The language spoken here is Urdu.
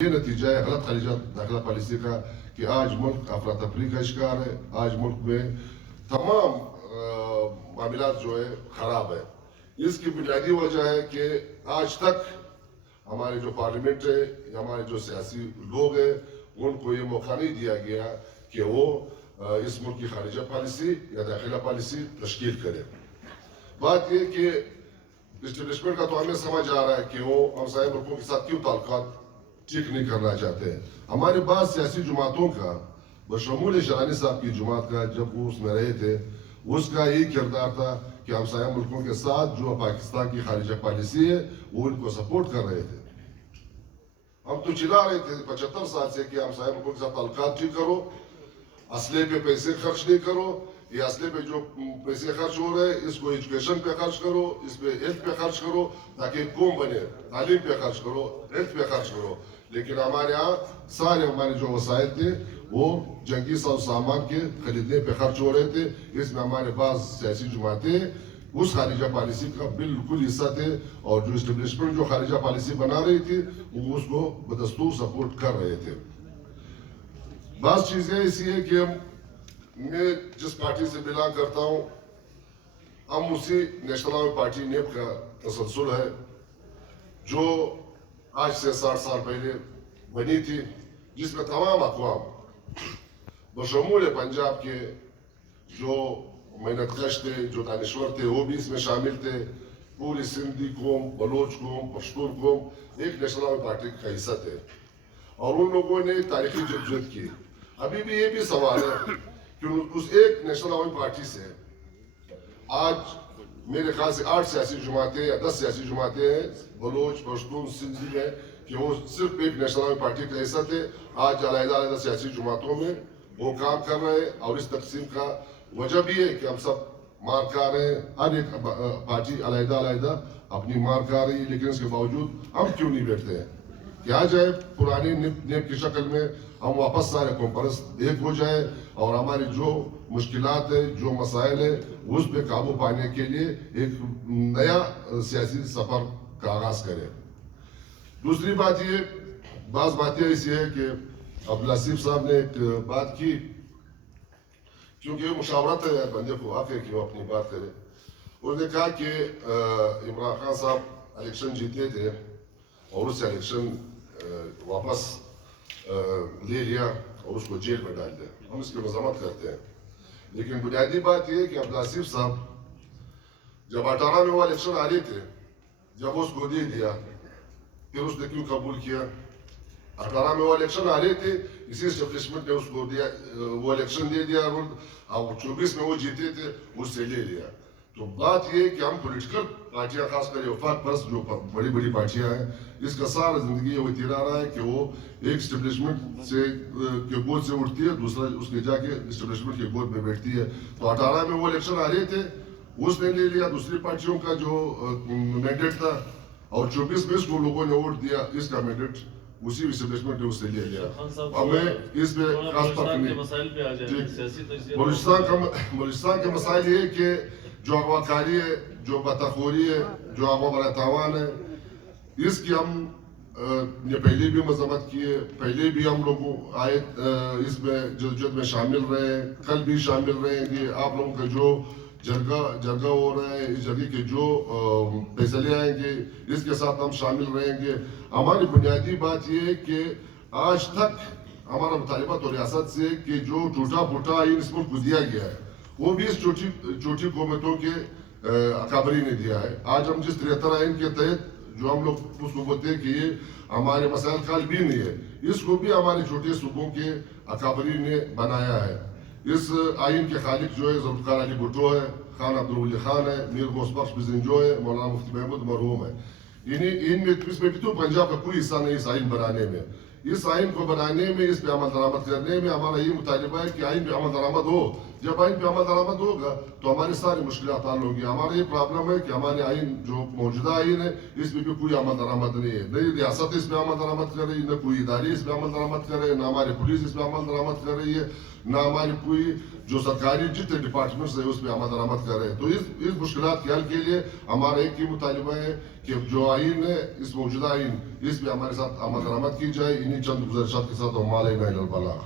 یہ نتیجہ ہے غلط خارجہ داخلہ پالیسی کا کہ آج ملک افراتفری کا شکار ہے. آج ملک میں تمام معاملات جو ہے خراب ہے. اس کی بنیادی وجہ ہے کہ آج تک ہمارے جو پارلیمنٹ ہے یا ہمارے جو سیاسی لوگ ہیں ان کو یہ موقع نہیں دیا گیا کہ وہ اس ملک کی خارجہ پالیسی یا داخلہ پالیسی تشکیل کرے. بات یہ کہ اسٹیبلشمنٹ کا تو ہمیں سمجھ آ رہا ہے کہ وہ ہمسائے ملکوں کے ساتھ کیوں تعلقات ٹھیک نہیں کرنا چاہتے ہیں. ہمارے بعض سیاسی جماعتوں کا بشمول شرانی صاحب کی جماعت کا جب وہ اس میں رہے تھے اس کا یہی کردار تھا کہ ہمسایہ ملکوں کے ساتھ جو پاکستان کی خارجہ پالیسی ہے وہ ان کو سپورٹ کر رہے تھے. ہم تو چلا رہے تھے 75 سال سے کہ ہمسایہ ملکوں کے ساتھ تعلقات ٹھیک کرو, اسلحے پہ پیسے خرچ نہیں کرو, یہ اسلحے پہ جو پیسے خرچ ہو رہے ہیں اس کو ایجوکیشن پہ خرچ کرو, اس پہ ہیلتھ پہ خرچ کرو تاکہ قوم بنے, تعلیم پہ خرچ کرو, ہیلتھ پہ خرچ کرو. لیکن ہمارے ہاں سارے ہمارے جو وسائل تھے وہ جنگی سامان کے خریدنے پہ خرچ ہو رہے تھے. اس میں ہمارے بعض سیاسی جماعتیں اس خارجہ پالیسی کا بالکل حصہ تھے اور جو اسٹیبلشمنٹ جو خارجہ پالیسی بنا رہی تھی وہ اس کو بدستور سپورٹ کر رہے تھے. بعض چیزیں ایسی ہیں کہ میں جس پارٹی سے بلانگ کرتا ہوں ہم اسی نیشنل عوامی پارٹی نیب کا تسلسل ہے جو آج سے 60 سال پہلے بنی تھی, جس میں تمام اقوام بشمول پنجاب کے جو محنت کش تھے, جو دانشور تھے وہ بھی اس میں شامل تھے. پوری سندھی قوم, بلوچ قوم, پشتون قوم ایک نیشنل عوامی پارٹی کا حصہ تھے اور ان لوگوں نے تاریخی جدوجہد کی. ابھی بھی یہ بھی سوال ہے کہ اس ایک نیشنل عوامی پارٹی سے آج میرے خیال سے 8 سیاسی جماعتیں یا 10 سیاسی جماعتیں ہیں بلوچ, پشتون, سندھی میں کہ وہ صرف ایک نیشنل عوامی پارٹی کا حصہ تھے. آج علیحدہ سیاسی جماعتوں میں وہ کام کر رہے ہیں اور اس تقسیم کا وجہ بھی ہے کہ ہم سب مار کھا رہے ہیں. ہر ایک پارٹی علیحدہ اپنی مار کھا رہی ہے, لیکن اس کے باوجود ہم کیوں نہیں بیٹھتے ہیں کہ آ جائے پرانی نیب کی شکل میں ہم واپس سارے کمپرس ایک ہو جائے اور ہماری جو مشکلات ہے, جو مسائل ہے اس پہ قابو پانے کے لیے ایک نیا سیاسی سفر کا آغاز کرے. دوسری بات یہ, بعض باتیں ایسی ہے کہ عبداللطیف صاحب نے ایک بات کی, کیونکہ یہ مشاورت ہے بندے کو حق ہے کہ وہ اپنی بات کرے. انہوں نے کہا کہ عمران خان صاحب الیکشن جیتے تھے اور اس سے الیکشن واپس لے لیا اور اس کو جیل میں ڈال دیا. ہم اس کی مذمت کرتے ہیں, لیکن بنیادی بات یہ ہے کہ عبداللطیف صاحب جب 18 میں وہ الیکشن آ رہے تھے, جب اس کو دے دیا پھر اس نے کیوں قبول کیا؟ 18 میں وہ الیکشن آ رہے تھے, اسی اسٹیبلشمنٹ نے اس کو دیا, وہ الیکشن دے دیا اور 24 میں وہ جیتے تھے اس سے لے لیا. تو بات یہ ہے کہ ہم پولیٹیکل پارٹیاں خاص کر وفاق پرست جو بڑی بڑی پارٹیاں ہیں اس کا سارا زندگی یہ ہوتی رہا ہے کہ وہ ایک اسٹیبلشمنٹ سے کے گود سے اٹھتی ہے, دوسرا اس کے جا کے اسٹیبلشمنٹ کے گود میں بیٹھتی ہے. تو 18 میں وہ الیکشن آ رہے تھے, اس نے لے لیا دوسری پارٹیوں کا جو مینڈیٹ تھا اور 24 میں اس کو لوگوں نے ووٹ دیا, اس کا مینڈیٹ اسی اسٹیبلشمنٹ نے اس سے لے لیا. ہمیں اس میں خاص فرق نہیں. بلوچستان کے مسائل یہ ہے کہ جو اغوا کاری ہے, جو بطخوری ہے, جو اغوا برائے تاوان ہے, اس کی ہم نے پہلے بھی مذمت کی ہے. پہلے بھی ہم لوگ آئے اس میں جدوجہد میں شامل رہے ہیں, کل بھی شامل رہیں گے. آپ لوگوں کا جو جرگہ ہو رہا ہے, اس جگہ کے جو فیصلے آئیں گے اس کے ساتھ ہم شامل رہیں گے. ہماری بنیادی بات یہ ہے کہ آج تک ہمارا مطالبہ تو ریاست سے کہ جو ٹوٹا پھوٹا آئین اس ملک کو دیا گیا ہے وہ بھی اس چھوٹی قومتوں کے اکابری نے دیا ہے. آج ہم جس 73 آئین کے تحت جو ہم لوگ اس کو بولتے ہیں کہ یہ ہمارے مسائل کا حل بھی نہیں ہے, اس کو بھی ہمارے چھوٹے صوبوں کے اکابری نے بنایا ہے. اس آئین کے خالق جو ہے ذوالفقار علی بھٹو ہے, خان عبدالولی خان ہے, میر غوث بخش بزنجو ہے, مولانا مفتی محمود مرحوم ہے. اس میں بھی تو پنجاب کا کوئی حصہ نہیں اس آئین بنانے میں. اس آئین کو بنانے میں, اس پہ عمل درآمد کرنے میں ہمارا یہ مطالبہ ہے کہ آئین پہ عمل درآمد ہو. جب آئین پہ عمل درآمد ہوگا تو ہماری ساری مشکلات حل ہوں گی. ہمارا یہ پرابلم ہے کہ ہمارے آئین جو موجودہ آئین ہے اس میں بھی کوئی عمل درآمد نہیں ہے. نہ ریاست اس پہ عمل درآمد کر رہی ہے, نہ کوئی ادارے اس پہ عمل درآمد کر رہے ہیں, نہ ہماری پولیس اس پہ عمل درآمد کر رہی ہے, نہ ہماری کوئی جو سرکاری جتنے ڈپارٹمنٹس ہیں اس پہ عمل درآمد کر رہے ہیں. تو اس مشکلات کے حل کے لیے ہمارا ایک ہی مطالبہ ہے کہ جو آئین ہے اس موجودہ آئین اس پہ ہمارے ساتھ آمد درآمد کی جائے. انہی چند گزارشات کے ساتھ ہم علینا الی البلاغ.